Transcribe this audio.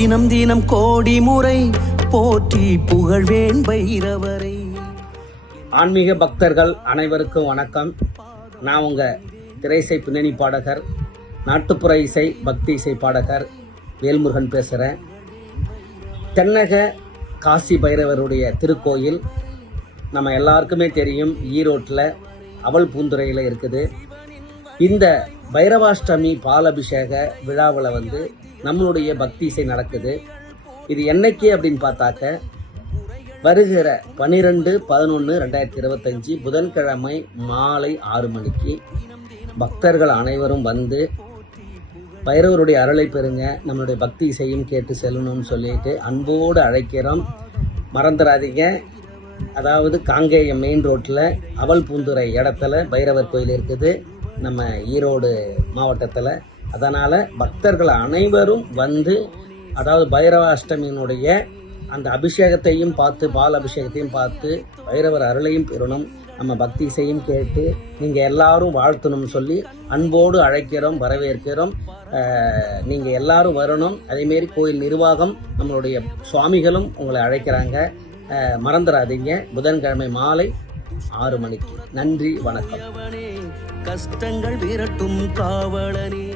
தினம் தினம் கோடி முறை போற்றி புகழ்வேன் பைரவரை. ஆன்மீக பக்தர்கள் அனைவருக்கும் வணக்கம். நான் உங்க திரையிசை பின்னணி பாடகர், நாட்டுப்புற இசை பக்தி இசை பாடகர் வேல்முருகன் பேசுகிறேன். தென்னக காசி பைரவருடைய திருக்கோயில் நம்ம எல்லாருக்குமே தெரியும், ஈரோட்டில் அவல் பூந்துறையில் இருக்குது. இந்த பைரவாஷ்டமி பாலபிஷேக விழாவில் நம்மளுடைய பக்தி இசை நடக்குது. இது என்னைக்கு அப்படின்னு பார்த்தாக்க வருகிற 12/11/2025 புதன்கிழமை மாலை 6 மணிக்கு பக்தர்கள் அனைவரும் பைரவருடைய அருளை பெறுங்க, நம்மளுடைய பக்தி இசையும் கேட்டு செல்லணும்னு சொல்லிட்டு அன்போடு அழைக்கிறோம். மறந்துடாதீங்க. அதாவது காங்கேயம் மெயின் ரோட்டில் அவல் பூந்துறை இடத்துல பைரவர் கோயில் இருக்குது, நம்ம ஈரோடு மாவட்டத்தில். அதனால் பக்தர்கள் அனைவரும் அதாவது பைரவாஷ்டமியினுடைய அந்த அபிஷேகத்தையும் பார்த்து, பால் அபிஷேகத்தையும் பார்த்து பைரவர் அருளையும் பெறணும், நம்ம பக்தி இசையும் கேட்டு நீங்கள் எல்லாரும் வாழ்த்தணும்னு சொல்லி அன்போடு அழைக்கிறோம், வரவேற்கிறோம். நீங்கள் எல்லாரும் வரணும். அதேமாரி கோயில் நிர்வாகம், நம்மளுடைய சுவாமிகளும் உங்களை அழைக்கிறாங்க. மறந்துடாதீங்க. புதன்கிழமை மாலை 6 மணிக்கு. நன்றி, வணக்கம். கஷ்டங்கள் விரட்டும் காவலனே.